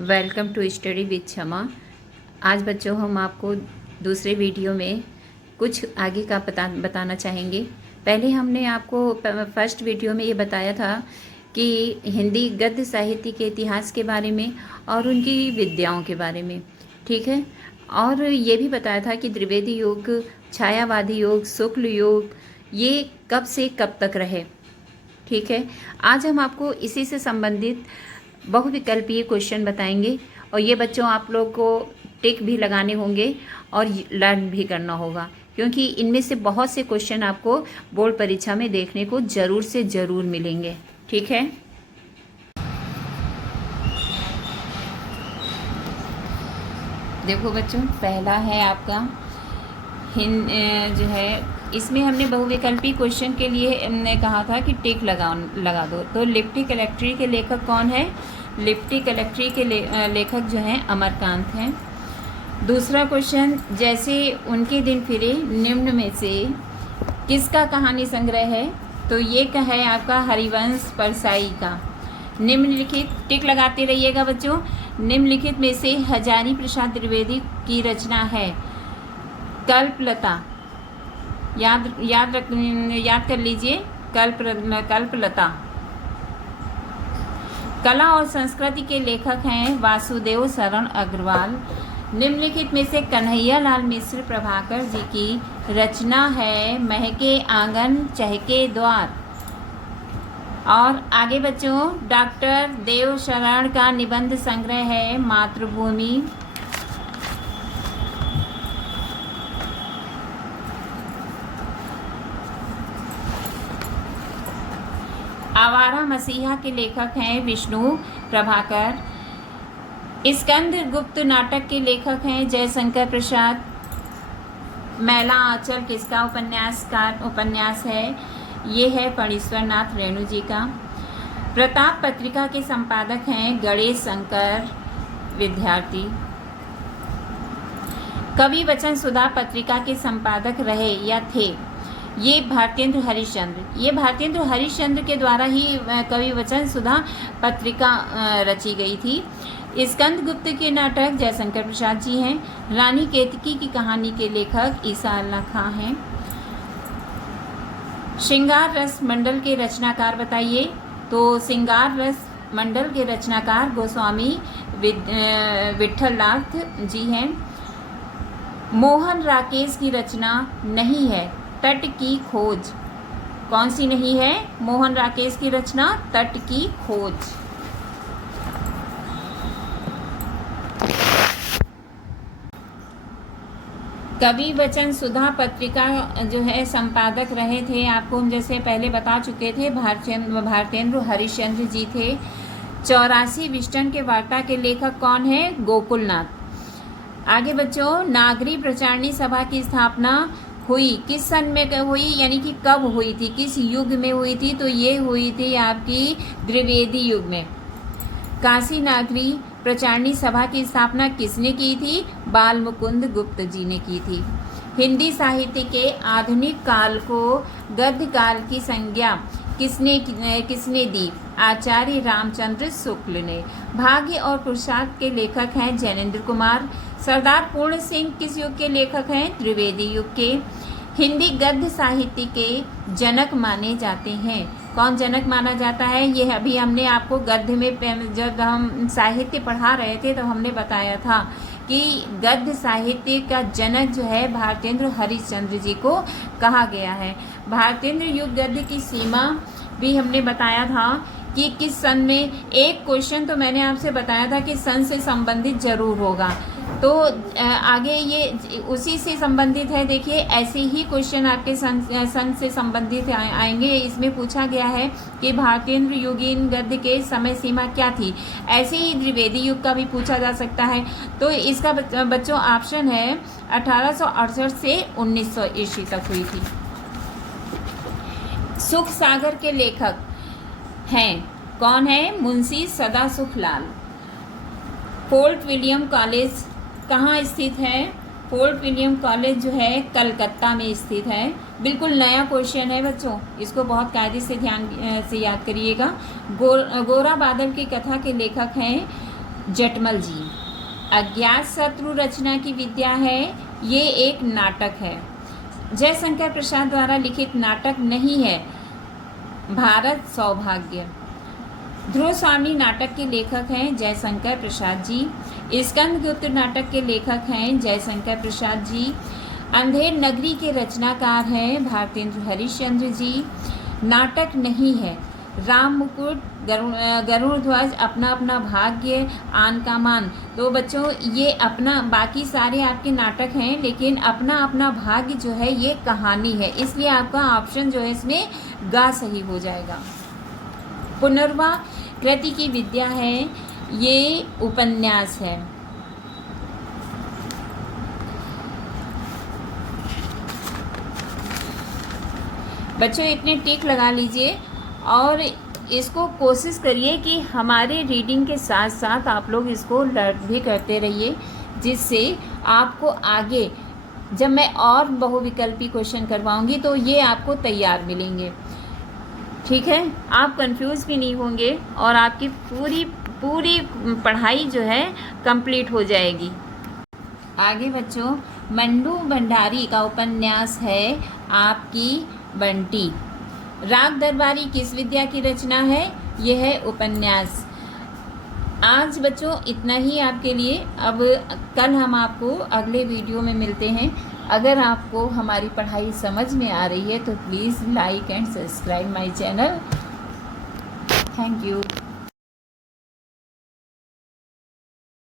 Welcome to study with क्षमा। आज बच्चों हम आपको दूसरे वीडियो में कुछ आगे का बताना चाहेंगे। पहले हमने आपको फर्स्ट वीडियो में ये बताया था कि हिंदी गद्य साहित्य के इतिहास के बारे में और उनकी विद्याओं के बारे में, ठीक है। और ये भी बताया था कि द्विवेदी युग, छायावादी युग, शुक्ल युग ये कब से कब तक रहे, ठीक है। आज हम आपको इसी से संबंधित बहुविकल्पीय क्वेश्चन बताएंगे और ये बच्चों आप लोग को टिक भी लगाने होंगे और लर्न भी करना होगा, क्योंकि इनमें से बहुत से क्वेश्चन आपको बोर्ड परीक्षा में देखने को ज़रूर से ज़रूर मिलेंगे, ठीक है। देखो बच्चों, पहला है आपका जो है, इसमें हमने बहुविकल्पी क्वेश्चन के लिए हमने कहा था कि टिक लगा दो। तो लिप्टी कलेक्ट्री के लेखक कौन है? लिप्टी कलेक्ट्री के लेखक जो हैं अमरकांत हैं। दूसरा क्वेश्चन, जैसे उनके दिन फिरे निम्न में से किसका कहानी संग्रह है? तो ये है आपका हरिवंश परसाई का। निम्नलिखित, टिक लगाते रहिएगा बच्चों, निम्नलिखित में से हजारी प्रसाद द्विवेदी की रचना है कल्पलता। याद कर लीजिए, कल्पलता। कला और संस्कृति के लेखक हैं वासुदेव शरण अग्रवाल। निम्नलिखित में से कन्हैयालाल मिश्र प्रभाकर जी की रचना है महके आंगन चहके द्वार। और आगे बच्चों, डॉक्टर देव शरण का निबंध संग्रह है मातृभूमि। आवारा मसीहा के लेखक हैं विष्णु प्रभाकर। स्कंद गुप्त नाटक के लेखक हैं जयशंकर प्रसाद। मैला आंचल किसका उपन्यास है? ये है फणीश्वर नाथ रेणु जी का। प्रताप पत्रिका के संपादक हैं गणेश शंकर विद्यार्थी। कवि वचन सुधा पत्रिका के संपादक रहे या थे? ये भारतेंद्र हरिश्चंद्र। ये भारतेंद्र हरिश्चंद्र के द्वारा ही कवि वचन सुधा पत्रिका रची गई थी। स्कंद गुप्त के नाटक जयशंकर प्रसाद जी हैं। रानी केतकी की कहानी के लेखक ईसा अल्लाह खां हैं। श्रृंगार रस मंडल के रचनाकार बताइए। तो श्रृंगार रस मंडल के रचनाकार गोस्वामी विठलनाथ जी हैं। मोहन राकेश की रचना नहीं है तट की खोज। कौन सी नहीं है? मोहन राकेश की रचना तट की खोज। कवि वचन सुधा पत्रिका जो है संपादक रहे थे, आपको हम जैसे पहले बता चुके थे, भारतेंद्र हरिश्चंद्र जी थे। 84 विष्टन के वार्ता के लेखक कौन है? गोकुलनाथ। आगे बच्चों, नागरी प्रचारणी सभा की स्थापना हुई किस सन में हुई, यानी कि कब हुई थी, किस युग में हुई थी? तो ये हुई थी आपकी द्विवेदी युग में। काशी नागरी प्रचारणी सभा की स्थापना किसने की थी? बाल मुकुंद गुप्त जी ने की थी। हिंदी साहित्य के आधुनिक काल को गद्य काल की संज्ञा किसने दी? आचार्य रामचंद्र शुक्ल ने। भाग्य और पुरुषार्थ के लेखक हैं जैनेन्द्र कुमार। सरदार पूर्ण सिंह किस युग के लेखक हैं? द्विवेदी युग के। हिंदी गद्य साहित्य के जनक माने जाते हैं। कौन जनक माना जाता है? ये अभी हमने आपको गद्य में जब हम साहित्य पढ़ा रहे थे तो हमने बताया था कि गद्य साहित्य का जनक जो है भारतेंद्र हरिश्चंद्र जी को कहा गया है। भारतेंद्र युग गद्य की सीमा भी हमने बताया था कि किस सन में। एक क्वेश्चन तो मैंने आपसे बताया था कि सन से संबंधित जरूर होगा, तो आगे ये उसी से संबंधित है। देखिए, ऐसे ही क्वेश्चन आपके सन से संबंधित आएंगे। इसमें पूछा गया है कि भारतेंद्र युगीन गद्य के समय सीमा क्या थी। ऐसे ही द्विवेदी युग का भी पूछा जा सकता है। तो इसका बच्चों ऑप्शन है 1868 से 1900 ईस्वी तक हुई थी। सुख सागर के लेखक हैं कौन है? मुंशी सदा सुख लाल। फोर्ट विलियम कॉलेज कहाँ स्थित है? फोर्ट विलियम कॉलेज जो है कलकत्ता में स्थित है। बिल्कुल नया क्वेश्चन है बच्चों, इसको बहुत कायदे से ध्यान से याद करिएगा। गोरा बादल की कथा के लेखक हैं जटमल जी। अज्ञात शत्रु रचना की विद्या है, ये एक नाटक है। जयशंकर प्रसाद द्वारा लिखित नाटक नहीं है, भारत सौभाग्य। ध्रुव स्वामी नाटक के लेखक हैं जयशंकर प्रसाद जी। स्कंदगुप्त नाटक के लेखक हैं जयशंकर प्रसाद जी। अंधेर नगरी के रचनाकार हैं भारतेंद्र हरिश्चंद्र जी। नाटक नहीं है, राम मुकुट, गरुड़ ध्वज, अपना अपना भाग्य, आन का मान। तो बच्चों ये अपना, बाकी सारे आपके नाटक हैं, लेकिन अपना अपना भाग्य जो है ये कहानी है, इसलिए आपका ऑप्शन जो है इसमें गा सही हो जाएगा। पुनर्वा कृति की विद्या है, ये उपन्यास है। बच्चों इतने टिक लगा लीजिए और इसको कोशिश करिए कि हमारे रीडिंग के साथ साथ आप लोग इसको लर्न भी करते रहिए, जिससे आपको आगे जब मैं और बहुविकल्पी क्वेश्चन करवाऊंगी तो ये आपको तैयार मिलेंगे। ठीक है, आप कंफ्यूज भी नहीं होंगे और आपकी पूरी पढ़ाई जो है कंप्लीट हो जाएगी। आगे बच्चों, मंडू भंडारी का उपन्यास है आपकी बंटी। राग दरबारी किस विद्या की रचना है? यह है उपन्यास। आज बच्चों इतना ही आपके लिए। अब कल हम आपको अगले वीडियो में मिलते हैं। अगर आपको हमारी पढ़ाई समझ में आ रही है तो please like and subscribe my channel. Thank you.